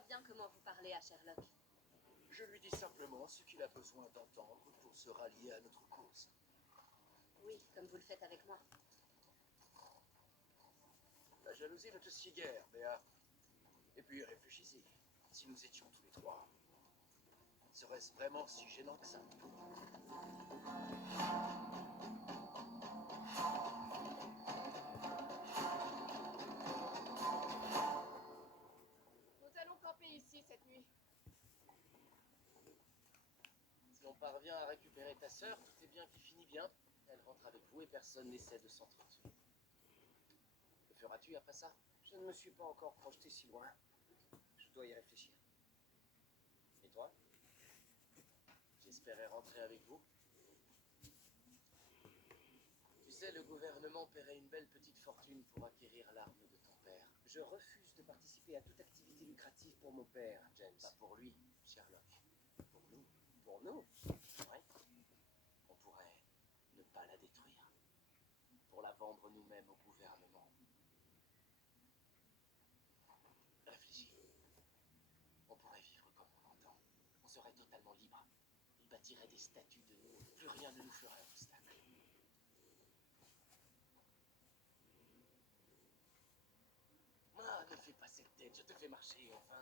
vois bien comment vous parlez à Sherlock. Je lui dis simplement ce qu'il a besoin d'entendre pour se rallier à notre cause. Oui, comme vous le faites avec moi. La jalousie ne te scie guère, Béa. Et puis réfléchis-y. Si nous étions tous les trois, serait-ce vraiment si gênant que ça? Nous allons camper ici cette nuit. Si on parvient à récupérer ta sœur, tout est bien qui finit bien. Elle rentre avec vous et personne n'essaie de s'entretuer. Que feras-tu après ça? Je ne me suis pas encore projeté si loin. Je dois y réfléchir. Et toi? J'espérais rentrer avec vous. Tu sais, le gouvernement paierait une belle petite fortune pour acquérir l'arme de ton père. Je refuse de participer à toute activité lucrative pour mon père, James. Pas pour lui, Sherlock. Pour nous. Pour nous. Ouais. On pourrait ne pas la détruire. Pour la vendre nous-mêmes au gouvernement. Réfléchis. On pourrait vivre comme on l'entend. On serait totalement libre. Ils bâtiraient des statues de nous. Plus rien ne nous ferait obstacle. Ah, ne fais pas cette tête. Je te fais marcher, enfin.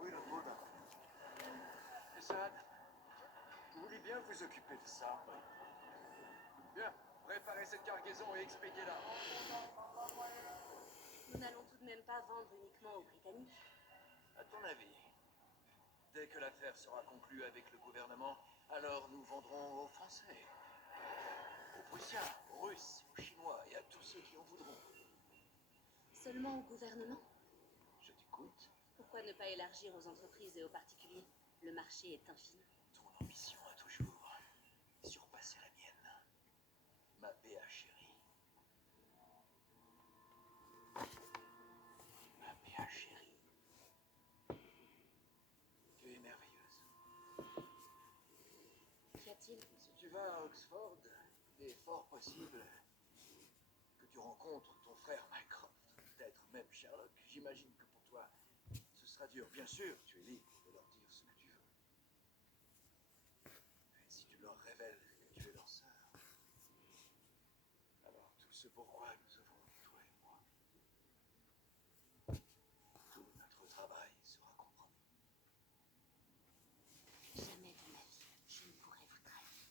Oui, le Bouddha. Essad, vous voulez bien vous occuper de ça? Bien, préparez cette cargaison et expédiez-la. Nous n'allons tout de même pas vendre uniquement aux Britanniques. À ton avis, dès que l'affaire sera conclue avec le gouvernement, alors nous vendrons aux Français, aux Prussiens, aux Russes, aux Chinois et à tous ceux qui en voudront. Seulement au gouvernement? Je t'écoute. Pourquoi ne pas élargir aux entreprises et aux particuliers? Le marché est infini. Ton ambition a toujours surpassé la mienne. Ma Béa chérie. Ma Béa chérie. Tu es merveilleuse. Qu'y a-t-il? Si tu vas à Oxford, il est fort possible que tu rencontres ton frère Mycroft, peut-être même Sherlock. J'imagine que pour toi, ce sera dur. Bien sûr, tu es libre de leur dire ce que tu veux. Mais si tu leur révèles que tu es leur sœur, alors tout ce pourquoi nous œuvrons, toi et moi, tout notre travail sera compromis. Jamais de ma vie, je ne pourrais vous trahir.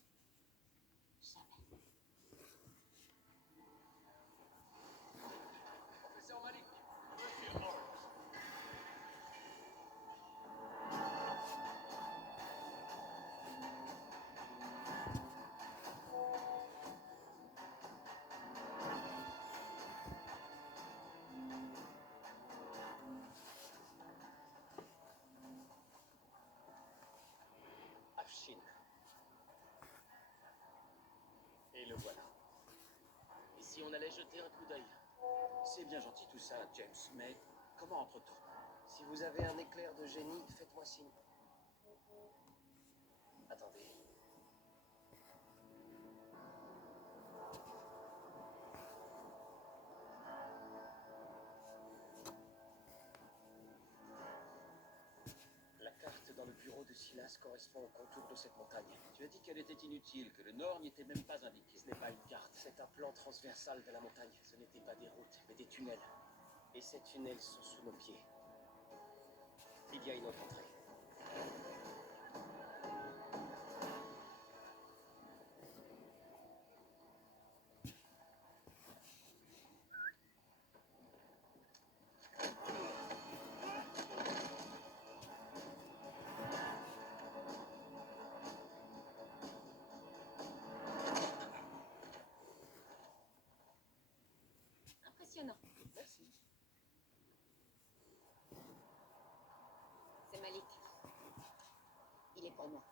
Jamais. Professeur Malik, Afshin. Et le voilà. Et si on allait jeter un coup d'œil? C'est bien gentil tout ça, James, mais comment entre-temps? Si vous avez un éclair de génie, faites-moi signe. Attendez. La carte dans le bureau de Silas correspond au contour de cette montagne. Tu as dit qu'elle était inutile, que le nord n'y était même pas indiqué. Ce n'est pas une carte, c'est un plan transversal de la montagne. Ce n'étaient pas des routes, mais des tunnels. Et ces tunnels sont sous nos pieds. Il y a une autre entrée. impressionnant. Merci. C'est Malik. Il est pour moi.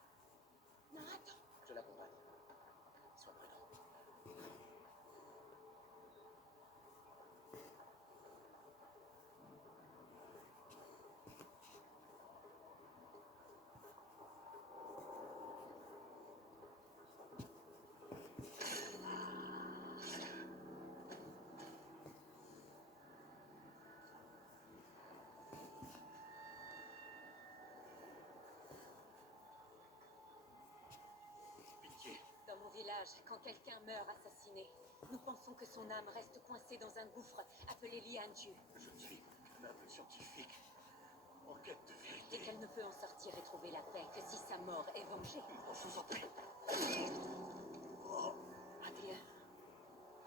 Non, attends. Je l'accompagne. Sois prudent. Pitié. Dans mon village, quand quelqu'un meurt assassiné, nous pensons que son âme reste coincée dans un gouffre appelé Lianju Je suis un humble scientifique en quête de et vérité. qu'elle ne peut en sortir et trouver la paix que si sa mort est vengée. On vous en prie. Adia.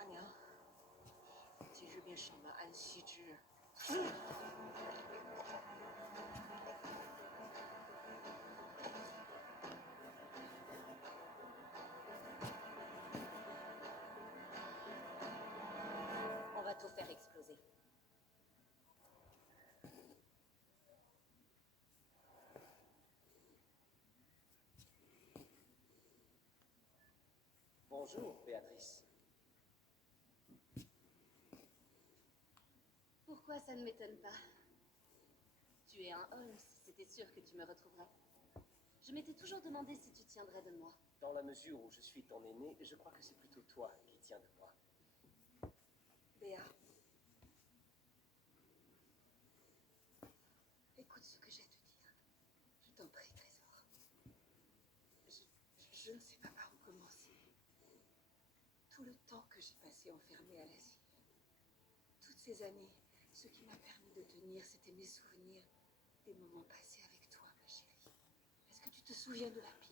Anya. 今日便赏了安息之日。 On va tout faire exploser. Bonjour, Béatrice. Pourquoi ça ne m'étonne pas? Tu es un Holmes, c'était sûr que tu me retrouverais. Je m'étais toujours demandé si tu tiendrais de moi. Dans la mesure où je suis ton aîné, je crois que c'est plutôt toi qui tiens de moi. Béa. Écoute ce que j'ai à te dire. Je t'en prie, trésor. Je ne sais pas par où commencer. Tout le temps que j'ai passé enfermée à l'asile. Toutes ces années, ce qui m'a permis de tenir, c'était mes souvenirs des moments passés avec toi, ma chérie. Est-ce que tu te souviens de la pire?